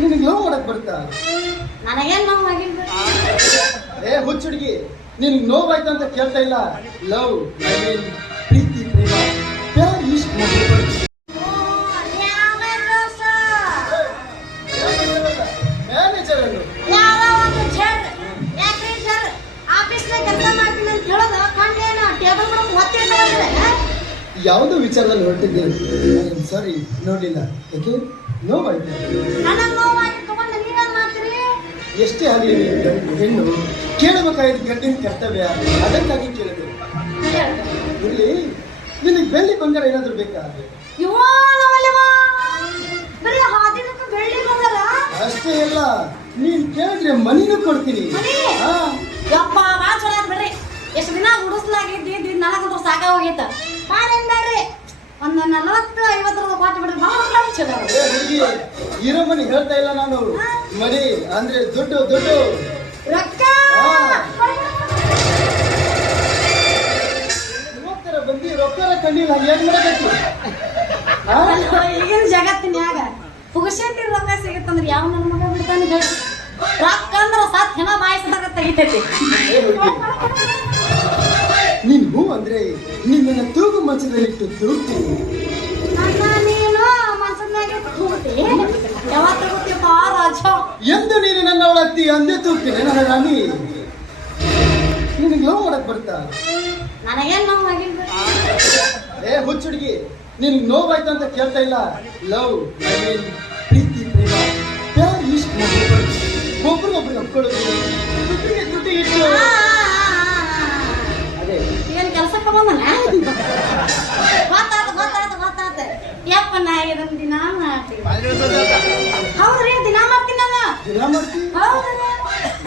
ನಿನಗೆ ಲವ್ ಮಾಡಕ್ ಬರ್ತಾ? ನನಗೇನ್ ನೋವು ಆಗಿಲ್ಲ. ಏ ಹುಚ್ಚ ಹುಡುಗಿ, ನಿನಗೆ ನೋವಾಯ್ತು ಅಂತ ಕೇಳ್ತಾ ಇಲ್ಲ. ಲವ್ ಪ್ರೀತಿ ಪ್ರೇಮ ಪ್ಯಾರ್ ಇಷ್ಟ್ ಮ್ಯಾನೇಜರ್ ಅನ್ನು ಯಾವುದೋ ವಿಚಾರದಲ್ಲಿ ಹೊರಟಿದ್ದೇನೆ. ಸಾರಿ, ನೋಡ್ಲಿಲ್ಲ. ಯಾಕೆ ನೋವಾಯ್ತು? ಎಷ್ಟೇ ಆಗಲಿ ಹೆಣ್ಣು ಕೇಳಬೇಕಾಗಿದ್ದು ಗಂಡಿನ ಕರ್ತವ್ಯ, ಅದಕ್ಕಾಗಿ ಕೇಳಿದೆ. ಇಲ್ಲಿ ನಿನಗೆ ಬೆಳ್ಳಿ ಬಂಗಾರ ಏನಾದ್ರು ಬೇಕಾ? ಅಷ್ಟೇ ಅಲ್ಲ, ನೀನ್ ಕೇಳಿದ್ರೆ ಮನಿನೂ ಕೊಡ್ತೀನಿ. ಎಷ್ಟು ದಿನ ಗುಡಿಸ್ಲಾಗಿದ್ದಿ, ನನಗಂತೂ ಸಾಕ ಹೋಗೈತ. ಬೇಡ್ರಿ ಒಂದು 40-50 ಕೊಟ್ಟು ಬಿಡ್ರಿ. ಚಲೋ ಇರೋ ಮನಿ ಹೇಳ್ತಾ ಇಲ್ಲ ನಾನು. ಮನಿ ಅಂದ್ರೆ ದುಡ್ಡು ದುಡ್ಡು ರೊಕ್ಕ. ಬಂದಿ ರೊಕ್ಕರ ಕಂಡಿಲ್ಲ, ಏನ್ ಮಾಡಬೇಕು? ಈಗಿನ ಜಗತ್ತಿನ್ಯಾಗ ಪುಗಶೆಟ್ಟಿ ರೊಕ್ಕ ಸಿಗತ್ತಂದ್ರೆ ಯಾವ ನನ್ನ ಮಗ ಬಿಡ್ತಾನೆ ಹೇಳಿ? ರೊಕ್ಕ ಅಂದ್ರೆ ಸತ್ ಹೆಣ ಬಾಯಿಸಿದಾಗ ತೆಗಿತೈತಿ. ನೀನ್ ಹೂ ಅಂದ್ರೆ ನಿನ್ನ ತೂಗು ಮಂಚದಲ್ಲಿಟ್ಟು ತೂಗ್ತೀನಿ. ನೀನು ಮನ್ಸನ್ನಾಗೆ ತೂಗ್ತಿ, ಯಾವತ್ತ ಗೊತ್ತಿಪ್ಪ ರಾಜ. ಎಂದು ನೀನು ನನ್ನ ಒಳಗ್ತಿ ಅಂದೇ ತೂಗ್ತೀನಿ ನನ್ನ ರಾಣಿ. ನಿನಗೆ ಲವ್ ಮಾಡಕ್ ಬರ್ತಾ? ನನಗೇನ್ ನೋವು ಆಗಿಲ್ಲ. ಏ ಹುಚ್ಚ ಹುಡುಗಿ, ನಿನಗೆ ನೋವಾಯ್ತು ಅಂತ ಕೇಳ್ತಾ ಇಲ್ಲ. ಲವ್ ಪ್ರೀತಿ ಪ್ರೇಮ ಪ್ಯಾರ್ ಇಷ್ಟ್ ಒಬ್ರಿಗೊಬ್ರಿಗೆ ಒಪ್ಕೊಳ್ಳೋದು, ದುಡ್ಡಿಗೆ ದುಡ್ಡಿಗೆ ಇಟ್ಟು. ಅದೇ ಏನ್ ಕೆಲ್ಸಕ್ಕೆ ಬಂದನ? ಗೊತ್ತಾತ ಯಪ್ಪ, ನಾ ಇದನ್ನ ದಿನ ಮಾಡ್ತೀನಿ. ಹೌದ್ರಿ, ದಿನ ಮಾಡ್ತೀನಿ ನಾನು. ದಿನ ಮಾಡ್ತೀನಿ? ಹೌದ್ರಿ,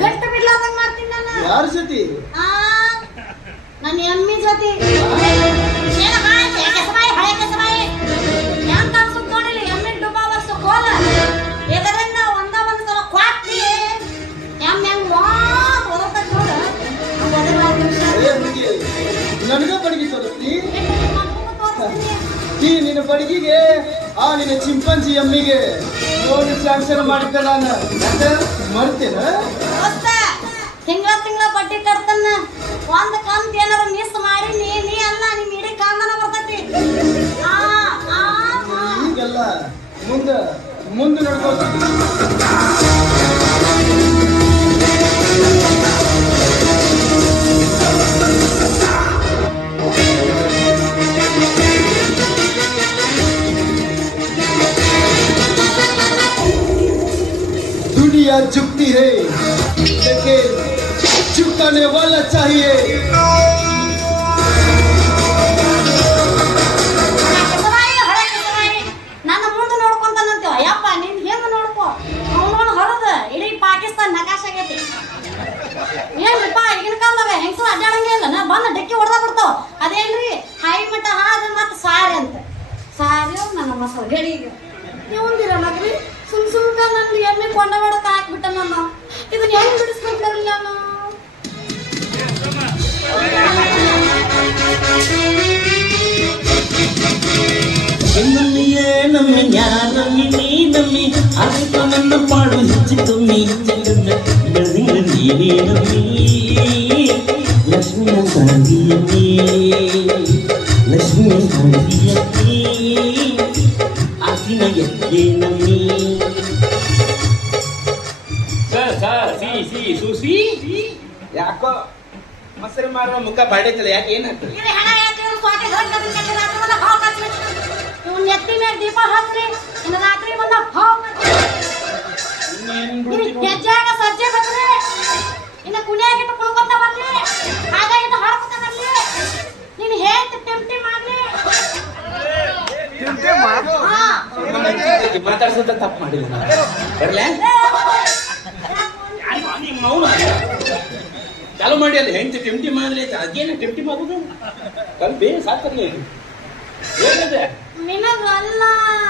ಗಟ್ಟ ಬಿಡ್ಲಾರ್ದಂಗ ಮಾಡ್ತೀನಿ ನಾನು. ಯಾರ ಜೊತೆ? ನನ್ನ ಎಮ್ಮಿ ಜೊತೆ. ಹಳೆ ಕೆಸಬಾಯಿ ಹೆಂಗ್ ಕಾಣಿಸುತ್ತ ನೋಡಿಲ್ಲ? ಎಮ್ಮಿ ಡುಬ್ಬ ವರ್ಷ ಕೋಲ ಎದರಿಂದ ಒಂದ ಒಂದು ಸಲ ಕ್ವಾಟ್ಲಿ ಎಮ್ಮೆ ಹೆಂಗ್ ಓದತ್ತ ನೋಡ. ನನಗ ಬಡಗಿ ತೋರಿಸ್ತಿ? ನಿನ್ನ ಬಡಗಿಗೆ ನಿನ್ನ ಚಿಂಪಂಜಿ ಎಮ್ಮಿಗೆ ನೋಡಿ ಸ್ಯಾಂಕ್ಷನ್ ಮಾಡಿದ್ದೆ ನಾನು. ಮರ್ತೇನ? ತಿಂಗಳ ಬಡ್ಡಿ ಕಟ್ತನ್ನ. ಒಂದ್ ಕಂತ್ ಏನಾರ ಮಿಸ್ ಮಾಡಿ ನೀ ಅಲ್ಲ, ನಿಮ್ ಇಡೀ ಕಾಂದನ ಬರ್ತೈತಿ. ಈಗಲ್ಲ, ಮುಂದೆ ನೋಡ್ಕೋತೀನಿ. दुनिया झुकती है लेकिन झुकाने वाला चाहिए. ನನ್ನ ಮುಂದೆ ನೋಡ್ಕೊಂತಾನಂತೀವ. ಯಪ್ಪ, ನಿನ್ ಹೆಂಗ ನೋಡ್ಕೊ. ಅವನೋನ್ ಹೊರದ ಇಡೀ ಪಾಕಿಸ್ತಾನ ನಕಾಶ ಆಗೈತಿ. ಏನ್ರಿಪ್ಪ, ಈಗಿನ ಕಾಲದಾಗ ಹೆಂಗಸು ಅಡ್ಡಾಡಂಗೆ ಇಲ್ಲ. ನಾ ಬಂದ ಡೆಕ್ಕಿ ಹೊಡೆದ ಬಿಡ್ತಾವ. ಅದೇನ್ರಿ ಹೈ ಮಠ ಹಾದ ಮತ್ತೆ ಸಾರಿ ಅಂತ. ಸಾರಿ ನನ್ನ ಮಸರು ಗಡಿಗೆ ನೀವಂದಿರಲ್ರಿ. ಸುಮ್ಕ ನನ್ನ ಎಮ್ಮೆ ಕೊಂಡ ಹೊಡಕ ಹಾಕ್ಬಿಟ್ಟ. ನಾನು ಇದನ್ನ ಹೆಂಗ್ ಬಿಡಿಸ್ಕೊಂಡ್ರಿ ನಾನು? ನಮ್ಮಿಯೇ ನಮ್ಮಿ ನಮ್ಮಿ ನೀ ನಮ್ಮಿ ಅದಕ್ಕೆ ನನ್ನ ಪಾಡು ಹೆಚ್ಚು ಕಮ್ಮಿ ನೀನೇ ನಮ್ಮಿ ಲಕ್ಷ್ಮಿಯ ಸಾಧಿಯಮ್ಮಿ ಲಕ್ಷ್ಮಿಯ ಸಾಧಿಯಮ್ಮಿ ಆಕಿನ ಎತ್ತೆ ನಮ್ಮಿ. ಸುಸಿ ಯಾಕೋ ಮೊಸರು ಮಾರೋ ಮುಖ ಬಾಡೈತಲ್ಲ, ಯಾಕೆ ಏನಾಗ್ತದೆ? ನೆತ್ತಿ ಮೇಲೆ ದೀಪ ಹಾಕ್ರಿ, ಇನ್ನು ರಾತ್ರಿ ಬಂದ ಹೆಜ್ಜೆಯಾಗ ಸಜ್ಜೆ ಬದ್ರಿ, ಇನ್ನು ಕುಣಿಯಾಗಿಟ್ಟು ಕುಳ್ಕೊತ ಬರ್ಲಿ, ಹಾಗಾಗಿಟ್ಟು ಹಾಡ್ಕೊತ ಬರ್ಲಿ. ನೀನು ಹೇಳ್ತಿ ಟೆಂಪ್ಟಿ ಮಾಡ್ಲಿ. ಮಾತಾಡ್ಸಂತ ತಪ್ಪು ಮಾಡಿಲ್ಲ. ಬರ್ಲೇ ಮೌನ ಚಾಲು ಮಾಡಿ ಅಲ್ಲಿ ಹೆಂಡತಿ ಟೆಂಪ್ಟಿ ಮಾಡ್ಲಿ. ಅದೇನ ಟೆಂಪ್ಟಿ ಮಾಡುದು ಕಲ್ಬೇ ಸಾಕರ್ಲಿ. ಏನಿದೆ ನಿನಗಲ್ಲ,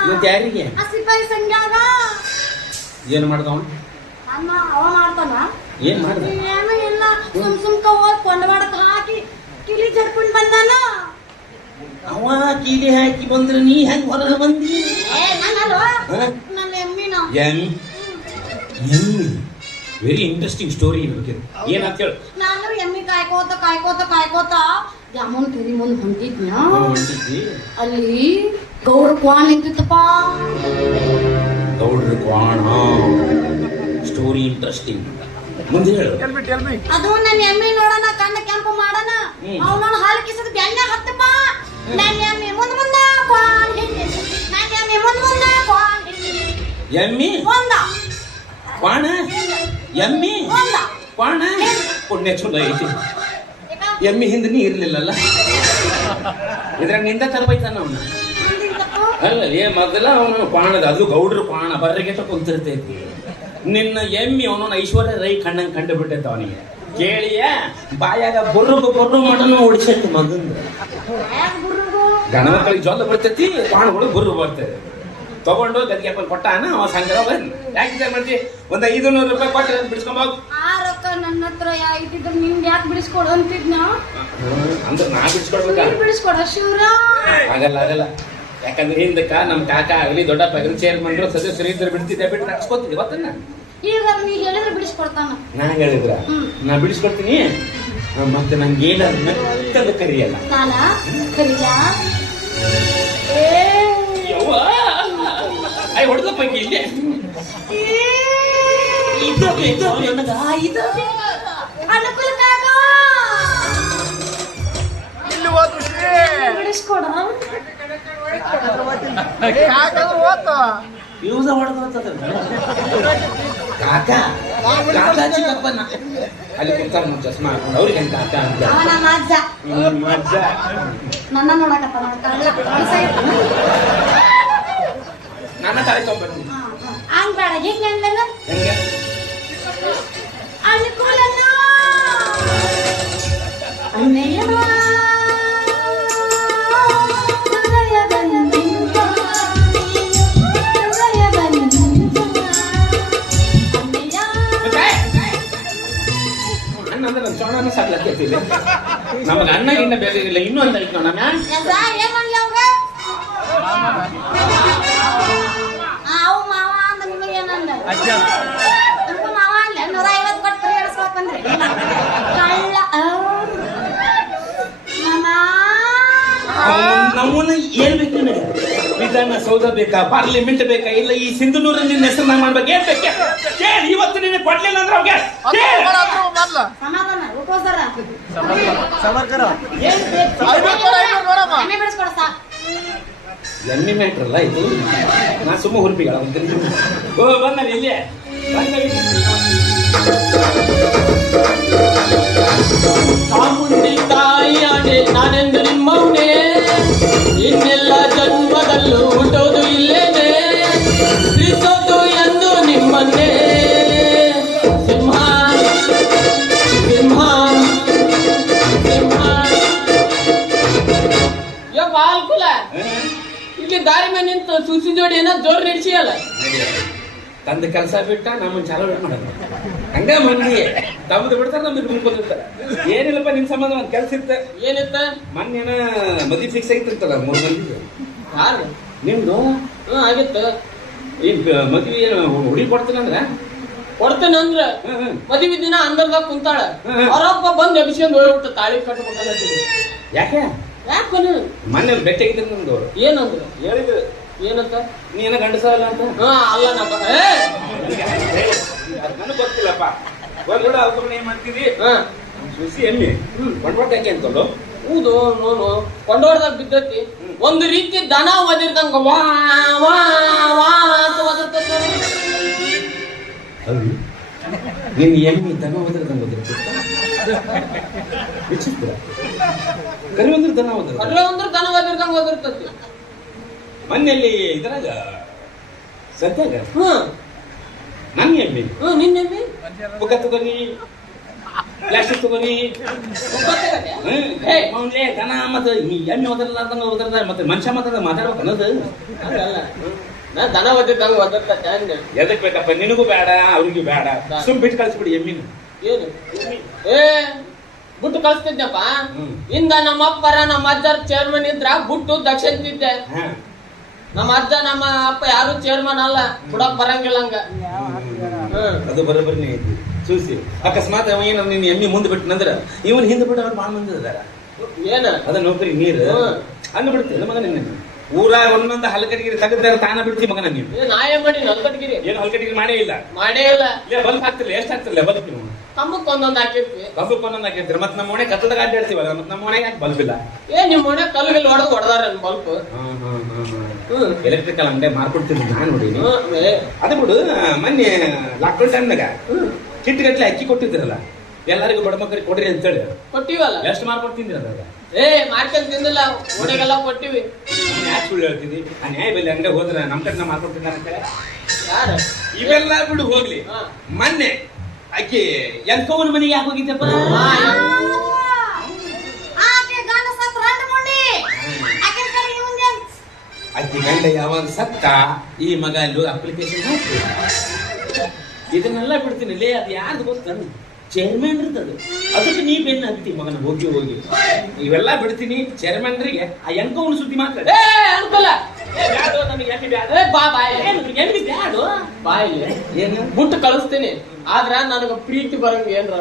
ಮತ್ತೆ ಯಾರಿಗೆ? ಹಸಿಪಾಯಿ ಸಂಗ್ಯಾಗ ಏನ್ ಮಾಡ್ದವ? ಅವ ಮಾಡ್ತಾನ. ಏನ್ ಮಾಡ್ದ? ಏನು ಇಲ್ಲ, ಸುಮ್ಕ ಹೋಗಿ ಕೊಂಡವಾಡಕ್ ಹಾಕಿ ಕಿಲಿ ಜಡ್ಕೊಂಡ್ ಬಂದಾನ. ಅವ ಕೀಲಿ ಹಾಕಿ ಬಂದ್ರೆ ನೀ ಹೆಂಗ್ ಹೊರಗೆ ಬಂದಿ? ನನ್ನ ಎಮ್ಮಿನ ಎಮ್ಮಿ ವೆರಿ ಇಂಟ್ರೆಸ್ಟಿಂಗ್ ಸ್ಟೋರಿ ಇರ್ಬೇಕು. ಏನಂತ ಹೇಳಿ ನಾನು ಎಮ್ಮಿ ಕಾಯ್ಕೋತ ಜಾಮೂನ್ ಕೆರಿ ಮುಂದ್ ಹೊಂಟಿದ್ನ್ಯಾ ಅಲ್ಲಿ ಗೌಡ ಕ್ವಾನ್ ನಿಂತಿತ್ತಪ್ಪ. ಗೌಡ್ರ ಕ್ವಾಣ ಸ್ಟೋರಿ ಇಂಟ್ರೆಸ್ಟಿಂಗ್. ಮುಂದೆ ಹೇಳು. ಅದು ನನ್ನ ಎಮ್ಮಿ ನೋಡೋಣ ಕಣ್ಣ ಕೆಂಪು ಮಾಡೋಣ ಅವನೊಂದು ಹಾಲು ಕಿಸದ ಬೆಣ್ಣ ಹತ್ತಪ್ಪ. ನನ್ನ ಎಮ್ಮಿ ಮುಂದ್ ಕ್ವಾನ್ ಹಿಂದೆ ನನ್ನ ಎಮ್ಮಿ ಮುಂದ್ ಕ್ವಾನ್ ಹಿಂದೆ ಎಮ್ಮಿ ಒಂದ ಕ್ವಾಣ ಎಮ್ಮಿ ಒಂದ ಕ್ವಾಣ ಪುಣ್ಯ ಚಲೋ ಐತಿ. ಎಮ್ಮಿ ಹಿಂದೆ ನೀ ಇರ್ಲಿಲ್ಲಲ್ಲ, ಇದ್ರಾಗ ನಿಂದ ತರಬೈತಾನ ಅವನ. ಅಲ್ಲ ಮೊದಲ ಅವನು ಕ್ವಾಣದ ಅದು ಗೌಡ್ರ ಕ್ವಾಣ ಬರ್ರಿಗೆಟ ಕುಂತಿರ್ತೈತಿ. ನಿನ್ನ ಎಮ್ಮಿ ಅವನವನ್ನ ಐಶ್ವರ್ಯ ರೈ ಕಣ್ಣಂಗೆ ಕಂಡು ಬಿಟ್ಟೈತೆ ಅವನಿಗೆ. ಕೇಳಿಯ ಬಾಯಾಗ ಬೊರ್ರು ಮಟನು ಓಡಿಸೈತಿ ಮಗಂದ. ಗಣಮಕ್ಕಳಿಗೆ ಜೊಲ್ಲ ಬರ್ತೈತಿ, ಕ್ವಾಣಗಳು ಬುರ್ರು ಬರ್ತೈತಿ. ತಗೊಂಡು ಗದಿಗೆಪ್ಪನ್ ಕೊಟ್ಟಾನ ಅವ ಸಂಗ್ರಹ ಬಂದ್. ಯಾಕೆ ಮಾಡ್ತಿ? ಒಂದ್ 500 ರೂಪಾಯಿ ಕೊಟ್ಟು ಬಿಡಿಸ್ಕೊಂಬೋಗ್. ಆ ರೊಕ್ಕ ನನ್ನ ಹತ್ರ ಇದ್ದಿದ್ರೆ ನಿಮ್ಗೆ ಯಾಕೆ ಬಿಡಿಸ್ಕೊಡು ಅಂತಿದ್ನ. ಅಂದ್ರೆ ನಾ ಬಿಡಿಸ್ಕೊಡ್ಬೇಕ? ಬಿಡಿಸ್ಕೊಡ ಶಿವರ. ಆಗಲ್ಲ. ಯಾಕಂದ್ರೆ ಹಿಂದಕ್ಕ ನಮ್ ಕಾಕ ಆಗ್ಲಿ ದೊಡ್ಡಪ್ಪ ಆಗ್ಲಿ ಚೇರ್ಮನ್ರು ಸದಸ್ಯರು ಇದ್ರು ಬಿಡ್ತಿದ್ದೆ, ಬಿಟ್ಟು ನಡ್ಸ್ಕೊತಿದ್ದೆ ಗೊತ್ತನ್ನ. ಈಗ ನೀ ಹೇಳಿದ್ರೆ ಬಿಡಿಸ್ಕೊಡ್ತಾನ. ನಾ ಹೇಳಿದ್ರ ನಾ ಬಿಡಿಸ್ಕೊಡ್ತೀನಿ. ಮತ್ತೆ ನಂಗೆ ಏನಾದ ಕರಿಯಲ್ಲ. ನಾನ ಕರಿಯ ಐ ಹೊಡೆದಪ್ಪ ಇಲ್ಲಿ ಅನುಕೂಲ ಕಾಕ ಬಿಡಿಸ್ಕೊಡ. ಯೂಸ ಹೊಡೆದ ಕಾಕ ಚಿಕ್ಕಪ್ಪನ ಅಲ್ಲಿ ಕುಂತಾರ ನೋಡಿ ಚಸ್ಮಾ ಹಾಕೊಂಡು ಅವ್ರಿಗೆ ಅಂತ ಕಾಕ ಅಂತ. ಅವನ ಅಜ್ಜ ನನ್ನ ನೋಡಕತ್ತ ನನ್ನ ತಾಳಿ ತಗೊಂಡ್ಬರ್ತೀನಿ. ಹಂಗ್ ಬೇಡ ಹೆಂಗ ಅಂದ್ಲಲ್ಲ ಹೆಂಗೆ ಅನುಕೂಲನ ಅಣ್ಣಯ್ಯನ ಚೋಣ ಸಾಕ್ಲತ್ತಿಲ್ಲ ನಮಗೆ ಅನ್ನ ಇನ್ನ ಬೇಕಾಗಿಲ್ಲ. ಇನ್ನೂ ಅಂತ ಐತ್ ನೋಡ ಏನ್ ಮಾಡ್ಲಿ ಅವ್ರ ಅವು ಮಾವ ಅಂದ ನಿಮಗೆ ಏನಂದ ನಮಗೂ ಮಾವ ಅಲ್ಲ 150 ಕೊಟ್ಟು ಪರಿಹರಿಸ್ಬೇಕಂದ್ರೆ ಕಳ್ಳ ನಮ್ಮನ್ನ ಏನ್ ಬೇಕು ನಿನಗೆ? ವಿಧಾನ ಸೌಧ ಬೇಕಾ, ಪಾರ್ಲಿಮೆಂಟ್ ಬೇಕಾ, ಇಲ್ಲ ಈ ಸಿಂಧುನೂರ ನಿನ್ನ ಹೆಸರು ಮಾಡ್ಬೇಕು? ಏನ್ ಬೇಕು ಕೇಳಿ. ಇವತ್ತು ನಿನ್ನ ಕೊಡ್ಲಿಲ್ಲ ಅಂದ್ರೆ ಅವ್ಗೆ ಸಮಾಧಾನ ಉಪೋಸರ ಬಿಡಿಸ್ಕೊಡ ಸಾಕು. ಎಮ್ಮಿ ಮ್ಯಾಟ್ರಲ್ಲ ಇದು. ನಾ ಸುಮ್ಮ ಹುರುಪಿಗಳ ಬಂದ ಇಲ್ಲಿ ಚಾಮುಂಡಿ ತಾಯಿಯಾಡೆ ನಾನೆಂದು ನಿಮ್ಮವನೇ, ಇನ್ನೆಲ್ಲ ಜನ್ಮದಲ್ಲೂ ಹುಟ್ಟೋದು ಇಲ್ಲೇನೆ, ತಿಳಿಸೋದು ಎಂದು ನಿಮ್ಮನ್ನೇ. ಸಿಂಹ ಸಿಂಹ ಸಿಂಹ ಯೋ ಬಾಲ್ಕುಲ ಇಲ್ಲಿ ದಾರಿ ಮೇಲೆ ನಿಂತು ಸೂಸಿ ಜೋಡಿ ಏನೋ ಜೋರ್ ನಡೆಸಿಯಲ್ಲ. ತಂದ ಕೆಲಸ ಬಿಟ್ಟ ನಮ್ಮನ್ನ ಚಾಲೋ ಮಾಡೋದು ಹಂಗ ಮಂದಿ ತಮ್ಮದು ಬಿಡ್ತಾರ ನಮ್ದು ಮುಂದ್ಕೊಂಡಿರ್ತಾರ. ಏನಿಲ್ಲಪ್ಪ ನಿಮ್ ಸಂಬಂಧ ಒಂದ್ ಕೆಲ್ಸ ಇತ್ತ. ಏನಿತ್ತ? ಮೊನ್ನೆನ ಮದ್ವಿ ಫಿಕ್ಸ್ ಆಗಿತ್ತಂತಲ್ಲ 3 ಮಂದಿಗೆ. ಯಾರು ನಿಮ್ದು? ಆಗಿತ್ತು. ಈ ಮದ್ವಿ ಹುಡುಗಿ ಕೊಡ್ತೀನಂದ್ರ ಕೊಡ್ತೇನಂದ್ರ ಮದುವೆ ದಿನ ಅಂದರ್ದಾಗ ಕುಂತಾಳ, ಅವರಪ್ಪ ಬಂದ್ ಎಬ್ಸ್ಕೊಂಡ್ ಹೋಗ್ಬಿಟ್ಟು ತಾಳಿ ಕಟ್ಬಿಟ್ಟ. ಯಾಕೆ ಯಾಕೆ ಮೊನ್ನೆ ಭೇಟಿಯಾಗಿದ್ರು ನಮ್ದವ್ರು. ಏನಂದ್ರು? ಹೇಳಿದ್ರು ಏನಂತ? ನೀನ ಗಂಡಸ ಅಲ್ಲ ಅಂತ. ಅಲ್ಲ ನನಗೆ ಗೊತ್ತಿಲ್ಲಪ್ಪ. ಒಂದ್ ಅವ್ರ ಏನ್ ಮಾಡ್ತೀವಿ ಸುಸಿ ಎಮ್ಮಿ ಕೊಂಡ್ಕೊಟ್ಟಕ್ಕೆ ಅಂತಲ್ಲ. ಹೌದು ನೋನು ಕೊಂಡೋಡ್ದಾಗ ಬಿದ್ದತಿ. ಒಂದು ರೀತಿ ದನ ಒದಿರ್ದಂಗ ವಾ ವಾ ವಾ ಅಂತ ಒದರ್ತದ. ನಿನ್ ಎಮ್ಮಿ ದನ ಒದರ್ದಂಗ ಒದರ್ತಿತ್ತ. ವಿಚಿತ್ರ. ಕರಿ ಒಂದ್ರ ದನ ಒದರ್ ಕರ್ಲೆ ಒಂದ್ರ ದನ ಒದಿರ್ದಂಗ ಒದರ್ತತಿ. ಮನೆಯಲ್ಲಿ ಇದ್ರಾಗ ಸದ್ಯಾಗ ನನ್ನ ಎಮ್ಮಿ ನಿನ್ನ ಎಮ್ಮಿ ಬುಕ್ಕ ತಗೋರಿ, ಪ್ಲಾಸ್ಟಿಕ್ ತಗೋರಿ. ಮೌನ್ಲೇ ದನ ಮತ್ತ ಎಮ್ಮಿ ಒದರ್ಲಾರ್ದಂಗ ಒದರ್ದ ಮತ್ತೆ ಮನುಷ್ಯ ಮಾತಾಡ್ಬೇಕು ಅನ್ನೋದು ಹಂಗಲ್ಲ. ನಾ ದನ ಒದಿರ್ದಂಗ ಒದರ್ತತಿ ಅಂದೆ. ಎದಕ್ ಬೇಕಪ್ಪ? ನಿನಗೂ ಬೇಡ ಅವ್ರಿಗೂ ಬೇಡ. ಸುಮ್ ಬಿಟ್ಟು ಕಳ್ಸಿಬಿಡಿ ಎಮ್ಮಿನ. ಏನು ಬುಟ್ಟು ಕಳಿಸ್ತಿದ್ದಪ್ಪ. ಇಂದ ನಮ್ಮ ಅಪ್ಪರ ನಮ್ಮ ಅಜ್ಜರ್ ಚೇರ್ಮನ್ ಇದ್ರ ಬುಟ್ಟು ದಕ್ಷಿಣತಿದ್ದೆ. ನಮ್ಮ ಅಜ್ಜ ನಮ್ಮ ಅಪ್ಪ ಯಾರು ಚೇರ್ಮನ್ ಅಲ್ಲ ಬಿಡಕ್ ಬರಂಗಿಲ್ಲ ಹಂಗ. ಅದು ಬರೋಬ್ಬರಿನೇ ಐತಿ ಸೂಸಿ. ಅಕಸ್ಮಾತ್ ಅವ ಏನಾರ ನಿನ್ನ ಎಮ್ಮಿ ಮುಂದೆ ಬಿಟ್ಟನಂದ್ರ ಇವನ್ ಹಿಂದೆ ಬಿಟ್ಟು ಅವ್ರು ಭಾಳ ಮಂದಿ ಅದಾರ. ಏನ ಅದ ನೌಕರಿ ನೀರು ಹಂಗ ಬಿಡ್ತಿಲ್ಲ ಮಗ ನಿನ್ನ ಊರಾಗ ಒಂದೊಂದು ಹಲಕಟ್ಟಿಗಿರಿ ತೆಗೆದಾರ ತಾನ ಬಿಡ್ತಿ ಮಗನ ನೀನು. ನಾ ಏನ್ ಮಾಡಿ ನಲ್ಕಟ್ಗಿರಿ ಏನು ಹಲಕಟ್ಟಿಗಿರಿ ಮಾಡೇ ಇಲ್ಲ. ಮಾಡೇ ಇಲ್ಲ. ಬಲ್ಪ್ ಹಾಕ್ತಿಲ್ಲ, ಎಷ್ಟು ಹಾಕ್ತಿಲ್ಲ ಬಲ್ಪ್ ನೀವು? ತಮ್ಮಕ್ ಒಂದೊಂದ್ ಹಾಕಿರ್ತೀವಿ. ಬಲ್ಪ್ ಒಂದೊಂದು ಹಾಕಿರ್ತೀರಿ. ಮತ್ ನಮ್ಮ ಮನೆ ಕತ್ತದಾಗ ಅಡ್ಡಾಡ್ತೀವಲ್ಲ, ಮತ್ ನಮ್ಮ ಮನೆಗೆ ಯಾಕೆ ಬಲ್ಪ್ ಇಲ್ಲ? ನಿಮ್ ಮನೆ ಕಲ್ಲು ಹೊಡೆದಾರ ಬಲ್ಪ್. ಎಲೆಕ್ಟ್ರಿಕಲ್ ಅಂಗಡಿ ಮಾರ್ಕೊಡ್ತಿದ್ವಿ ನಾನು ನೋಡಿ. ಅದೇ ಬಿಡು, ಮೊನ್ನೆ ಲಾಕ್ಡೌನ್ ಟೈಮ್ನಾಗ ಕಿಟ್ಗಟ್ಲೆ ಅಕ್ಕಿ ಕೊಟ್ಟಿದ್ರಲ್ಲ, ಎಲ್ಲರಿಗೂ ಬಡ ಮಕ್ಕಳಿಗೆ ಕೊಡ್ರಿ ಅಂತೇಳಿ ಕೊಟ್ಟಿವಲ್ಲ. ಎಷ್ಟು ಮಾರ್ಕೊಡ್ತಿದ್ರಿ ಅದಾಗ? ಮಾರ್ಕೊಂಡ್ ತಿಂದಿಲ್ಲ, ಓಣಿಗೆಲ್ಲ ಕೊಟ್ಟಿವಿ. ಯಾಕೆ ಸುಳ್ಳು ಹೇಳ್ತಿದ್ವಿ? ಆ ನ್ಯಾಯ ಬೆಲೆ ಅಂಗಡಿ ಹೋದ್ರೆ ನಮ್ ಕಡೆ ನಾ ಮಾರ್ಕೊಡ್ತಿದ್ದಾರೆ ಅಂತೇಳಿ. ಯಾರು ಇವೆಲ್ಲ ಬಿಡು ಹೋಗ್ಲಿ. ಮೊನ್ನೆ ಆಕಿ ಎಂಕವನ ಮನೆಗೆ ಯಾಕೆ ಹೋಗಿದ್ದಪ್ಪ? ಅಕ್ಕಿ ಗಂಡ ಯಾವಾಗ ಸತ್ತ ಈ ಮಗ ಅಲ್ಲಿ ಅಪ್ಲಿಕೇಶನ್ ಹಾಕಿ ಇದನ್ನೆಲ್ಲ ಬಿಡ್ತೀನಿ ಲೇ. ಅದು ಯಾರ್ದು ಗೊತ್ತ? ಚೇರ್ಮನ್ ಇರ್ತದೆ, ಅದಕ್ಕೆ ನೀ ಬೆನ್ನ ಹಾಕ್ತಿ ಮಗನ ಹೋಗಿ ಹೋಗಿ. ಇವೆಲ್ಲ ಬಿಡ್ತೀನಿ ಚೇರ್ಮನ್ರಿಗೆ ಆ ಎಂಕವನ ಸುದ್ದಿ ಮಾತ್ರ ಅನ್ಕೋಲ್ಲ. ಏನು ಬುಟ್ಟು ಕಳಿಸ್ತೀನಿ, ಆದ್ರ ನನಗ ಪ್ರೀತಿ ಬರಂಗ ಏನ್ರ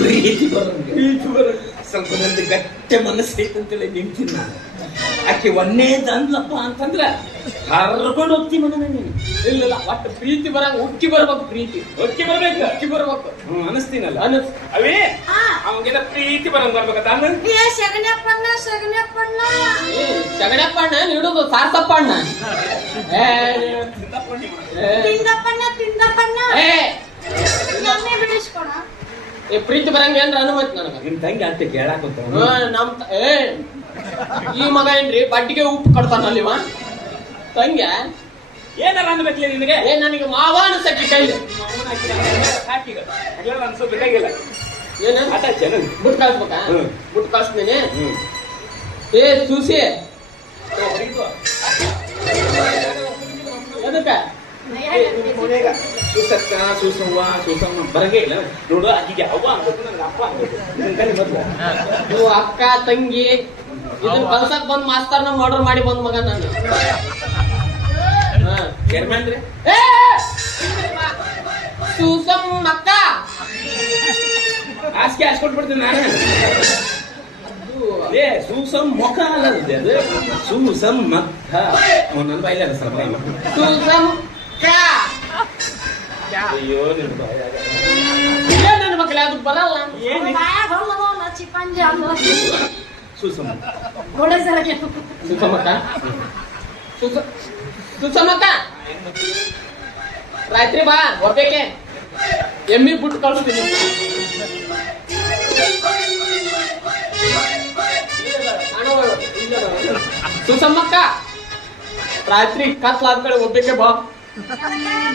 ಪ್ರೀತಿ ಬರಂಗ ಸ್ವಲ್ಪ ನಂದು ಗಟ್ಟೆ ಮನಸ್ಸು ಐತಂತೇಳಿ ನಿಂತೀನಿ ನಾನು. ಆಕೆ ಒಂದೇದ ಅಂದ್ಲಪ್ಪ ಅಂತಂದ್ರ ಹರ್ಕೊಂಡು ಹೋಗ್ತಿ ಮಗನ ನೀನು. ಇಲ್ಲ ಒಟ್ಟು ಪ್ರೀತಿ ಬರಂಗ ಉಕ್ಕಿ ಬರ್ಬೇಕು. ಪ್ರೀತಿ ಒಕ್ಕಿ ಬರ್ಬೇಕು, ಉಕ್ಕಿ ಬರ್ಬೇಕು. ಅನಸ್ತೀನಲ್ಲ ಅನಸ್ ಅವೇ ಅವಂಗೆಲ್ಲ ಪ್ರೀತಿ ಬರಂಗ ಬರ್ಬೇಕತ್ತ. ಜಗಡಪ್ಪ ಅಣ್ಣ ನೀಡುದು ಸಾರ್ತಪ್ಪ ಅಣ್ಣ. ಪ್ರೀತಿ ಬರಂಗ ಏನ್ರ ಅನುಮತಿ ನನಗ. ನಿಮ್ ತಂಗಿ ಅಂತ ಕೇಳಾಕ ನಮ್ ಈ ಮಗ ಏನ್ರಿ ಬಡ್ಡಿಗೆ ಉಪ್ಪು ಕಡ್ತಾನ ಅಲ್ಲಿವ ತಂಗ್ಯ. ಏನಾರ ಅನ್ಬೇಕಲ್ಲ ನಿನಗೆ? ನನಗೆ ಮಾವ ಅನ್ಸಕ್ಕೆ ಕೈಲಿ ಅನ್ಸೋಬೇಕಾಗಿಲ್ಲ. ಏನ ಆಟ ಚೆನ್ನಾಗಿ ಬಿಟ್ಟು ಕಳ್ಸ್ಬೇಕಾ? ಬಿಟ್ಟು ಕಳ್ಸ್ತೀನಿ. ಸೂಸಿ ಎದಕ್ಕ ಸುಸಕ್ಕ ಸುಸವ್ವ ಸುಸಮ್ಮ ಬರಂಗೇ ಇಲ್ಲ ನೋಡು. ಆಕಿಗೆ ಅವ್ವ ಅನ್ಬೇಕು, ನನಗೆ ಅಪ್ಪ ಅನ್ಬೇಕು. ನೀವು ಅಕ್ಕ ತಂಗಿ ಇದನ್ನ ಕಲ್ಸಕ್ ಬಂದ್ ಮಾಸ್ತರ್ನ ಮರ್ಡರ್ ಮಾಡಿ ಬಂದ್ ಮಗ ನಾನು. ಚೇರ್ಮನ್ ರೀ ಸೂಸಮ್ ಅಕ್ಕ ಹಾಸಿಗೆ ಹಾಸ್ಕೊಟ್ಬಿಡ್ತೀನಿ ನಾನು. ಏ ಸೂಸಮ್ ಮೊಕ್ಕ ಅಲ್ಲ ಅದು, ಸೂಸಮ್ ಮಕ್ಕ. ನನ್ನ ಬಾಯಿಲ್ಲ ಅದ ಸರ್. ಸೂಸಮ್ ಅಯ್ಯೋ ನನ್ನ ಮಕ್ಕಳು ಯಾವ್ದು ಬರಲ್ಲ. ಸೂಸಮ್ ಸುಸಮಕ್ಕ ಸುಸಮಕ್ಕ ರಾತ್ರಿ ಬಾ ಒಬ್ಬೇಕೆ ಎಮ್ಮಿ ಬಿಟ್ಟು ಕಳಿಸ್ತೀನಿ. ಸುಸಮ್ಮಕ್ಕ ರಾತ್ರಿ ಕತ್ಲಾದ ಕಡೆ ಒಬ್ಬೇಕೆ ಬಾ,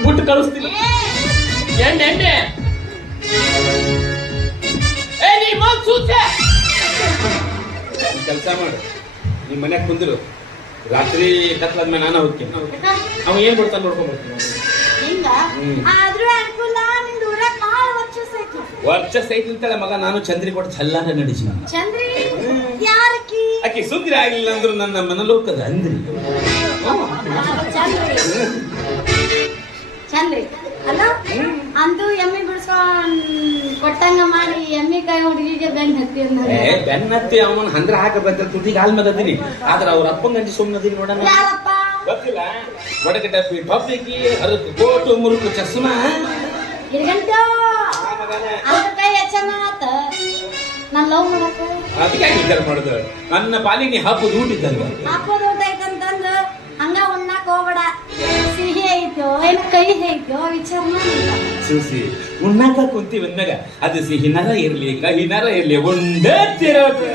ಬಿಟ್ಟು ಕಳಿಸ್ತೀನಿ. ಎಣ್ಣೆ ನೀ ಬಂದ್ ಸೂಸೆ ಕೆಲಸ ಮಾಡು, ನಿಮ್ ಮನ್ಯಾಗ ಕುಂದ್ರು ರಾತ್ರಿ ಕತ್ಲಾದ್ಮೇಲೆ ನಾನು ಹೋಗ್ತೀನಿ. ಅವ ಏನ್ ಬಿಡ್ತಾನೆ ನೋಡ್ಕೊಂಡ್ಬರ್ತೀನಿ. ವರ್ಚಸ್ ಐತಿ ಅಂತೇಳಿ ಮಗ ನಾನು ಚಂದ್ರಿ ಕೊಟ್ಟು ಚಲ್ಲಾರ ನಡೆಸಿ ಆಕಿ ಸುಂದ್ರಿ ಆಗ್ಲಿಲ್ಲ ಅಂದ್ರು ನನ್ನ ಮನಲೋಕದ ಅಂದ್ರಿ. ಚಂದ್ರಿ ಅಲ್ಲ ಅಂದು ಎಮ್ಮಿ ಬಿಡ್ಸ್ಕೊಂಡ್ ಕೊಟ್ಟಂಗ ಮಾಡಿ ಎಮ್ಮಿ ಕೈ ಹುಡುಗಿಗೆ ಬೆನ್ ಹತ್ತಿ ಬೆನ್ನತ್ತಿ ಅವನ್ ಹಂದ್ರ ಹಾಕಬೇಕ ತುದಿಗೆ ಹಾಲ್ ಮದದಿನಿ. ಆದ್ರ ಅವ್ರ ಅಪ್ಪಂಗಂಜಿ ಸುಮ್ಮನದಿ ನೋಡೋಣ ಯಾರಪ್ಪ ಗೊತ್ತಿಲ್ಲ. ಒಡಕೆ ಡಬ್ಬಿ ಟೊಪ್ಪಿಗೆ ಹರಕು ಕೋಟು ಮುರುಕು ಚಸ್ಮಾ ಇರ್ಗಂಟ ಅದ್ರ ಕೈ ಹೆಚ್ಚಂಗ ಆತ ನಾನ್ ಲವ್ ಮಾಡಕ ಅದಕ್ಕೆ ವಿಚಾರ ಮಾಡುದು. ನನ್ನ ಪಾಲಿಗೆ ಹಬ್ಬದ ಊಟಿದ್ದಂಗ ಹಾಕೋದ್ ಊಟ ಐತಂತಂದು ಹಂಗ ಉಣ್ಣಾಕ್ ಹೋಗ್ಬೇಡ. ಸಿಹಿ ಐತೋ ಏನ್ ಕೈ ಐತೋ ವಿಚಾರ ಮಾಡಿ ಸೂಸಿ ಉಣ್ಣಾಕ ಕುಂತೀವಿ ಅಂದಾಗ ಅದು ಸಿಹಿನರ ಇರ್ಲಿ ಕಹಿನರ ಇರ್ಲಿ ಒಂದೇ ತಿರೋದು.